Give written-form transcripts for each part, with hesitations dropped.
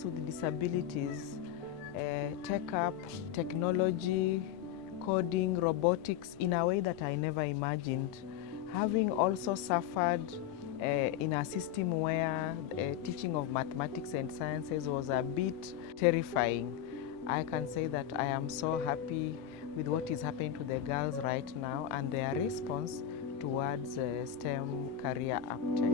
girls with disabilities take up technology, coding, robotics in a way that I never imagined. Having also suffered in a system where teaching of mathematics and sciences was a bit terrifying, I can say that I am so happy with what is happening to the girls right now and their response towards STEM career uptake.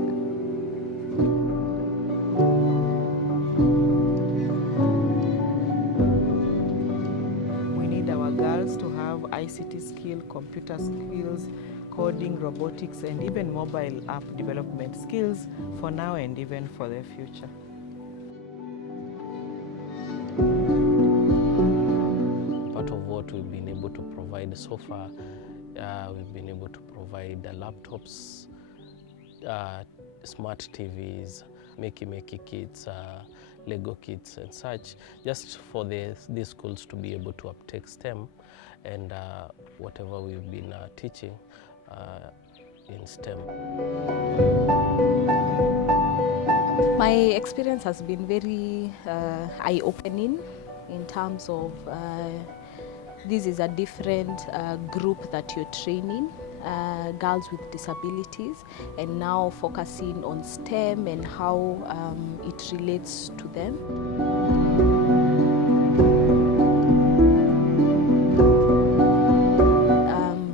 We need our girls to have ICT skill, computer skills, coding, robotics, and even mobile app development skills for now and even for the future. Part of what we've been able to provide so far, we've been able to provide laptops, smart TVs, makey kits, Lego kits and such, just for these schools to be able to uptake STEM and whatever we've been teaching in STEM. My experience has been very eye-opening in terms of this is a different group that you're training, girls with disabilities, and now focusing on STEM and how it relates to them.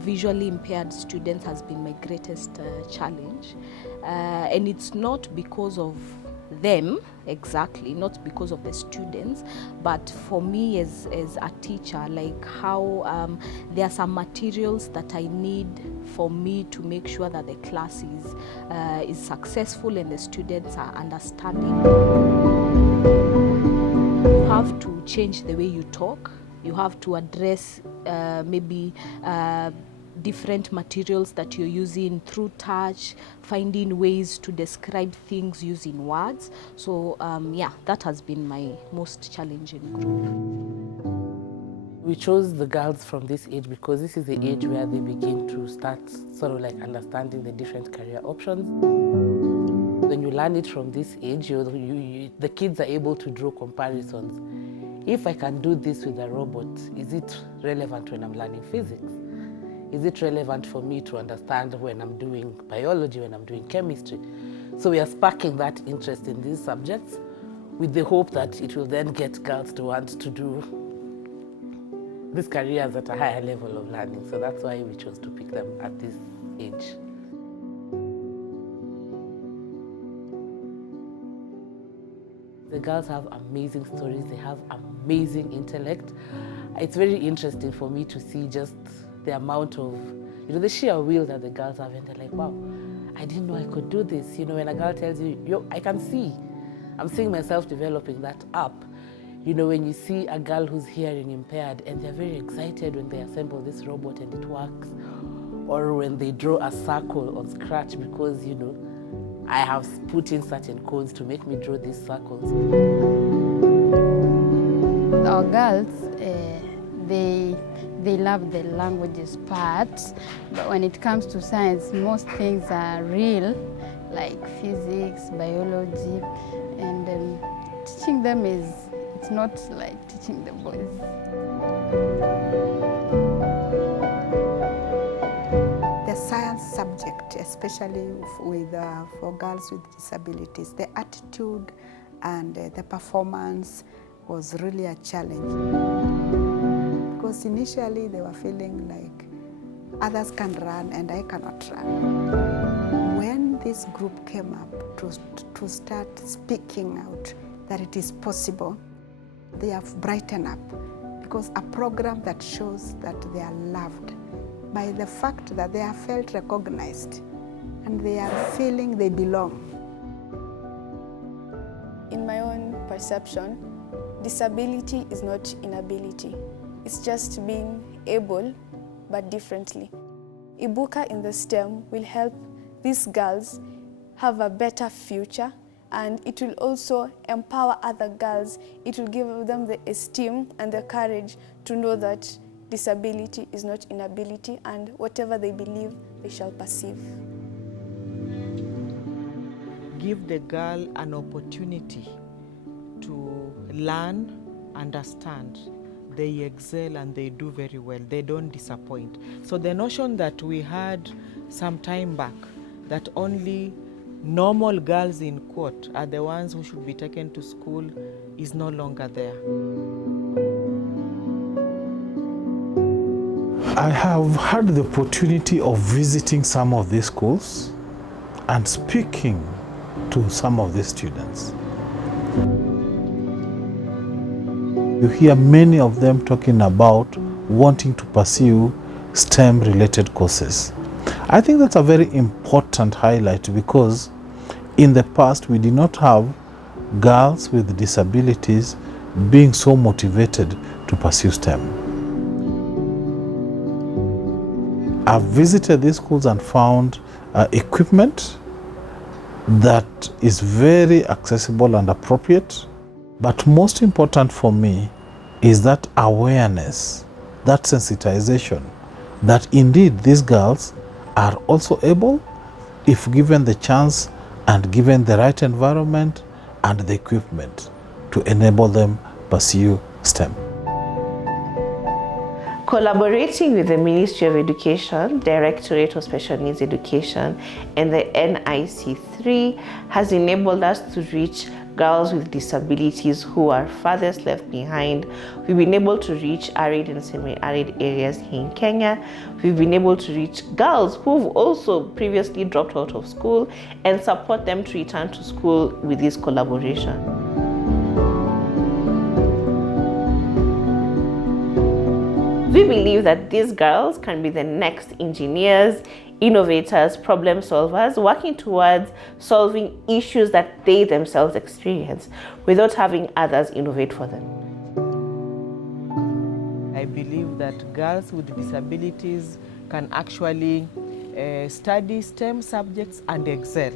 Visually impaired students has been my greatest challenge, and it's not because of them exactly, not because of the students, but for me as a teacher, like how there are some materials that I need for me to make sure that the class is successful and the students are understanding. You have to change the way you talk. You have to address maybe different materials that you're using through touch, finding ways to describe things using words. So yeah, that has been my most challenging group. We chose the girls from this age because this is the age where they begin to start sort of like understanding the different career options. When you learn it from this age, the kids are able to draw comparisons. If I can do this with a robot, is it relevant when I'm learning physics? Is it relevant for me to understand when I'm doing biology, when I'm doing chemistry? So we are sparking that interest in these subjects with the hope that it will then get girls to want to do these careers at a higher level of learning. So that's why we chose to pick them at this age. The girls have amazing stories, they have amazing intellect. It's very interesting for me to see just the amount of, the sheer will that the girls have, and they're like, wow, I didn't know I could do this. When a girl tells you, yo, I can see, I'm seeing myself developing that up. When you see a girl who's hearing impaired and they're very excited when they assemble this robot and it works, or when they draw a circle on Scratch because, I have put in certain codes to make me draw these circles. Our girls, they love the languages parts, but when it comes to science, most things are real, like physics, biology, and teaching them it's not like teaching the boys. The science subject, especially for girls with disabilities, the attitude and the performance was really a challenge. Because initially they were feeling like others can run and I cannot run. When this group came up to start speaking out that it is possible, they have brightened up, because a program that shows that they are loved by the fact that they are felt recognized and they are feeling they belong. In my own perception, disability is not inability. It's just being able, but differently. Ibuka in the STEM will help these girls have a better future, and it will also empower other girls. It will give them the esteem and the courage to know that disability is not inability, and whatever they believe, they shall perceive. Give the girl an opportunity to learn, understand, they excel and they do very well. They don't disappoint. So the notion that we had some time back that only normal girls in quote are the ones who should be taken to school is no longer there. I have had the opportunity of visiting some of these schools and speaking to some of the students. You hear many of them talking about wanting to pursue STEM-related courses. I think that's a very important highlight because in the past we did not have girls with disabilities being so motivated to pursue STEM. I've visited these schools and found equipment that is very accessible and appropriate. But most important for me is that awareness, that sensitization, that indeed these girls are also able, if given the chance and given the right environment and the equipment, to enable them pursue STEM. Collaborating with the Ministry of Education, Directorate of Special Needs Education, and the NIC3 has enabled us to reach girls with disabilities who are farthest left behind. We've been able to reach arid and semi-arid areas in Kenya. We've been able to reach girls who've also previously dropped out of school and support them to return to school with this collaboration. We believe that these girls can be the next engineers, innovators, problem solvers, working towards solving issues that they themselves experience without having others innovate for them. I believe that girls with disabilities can actually study STEM subjects and excel.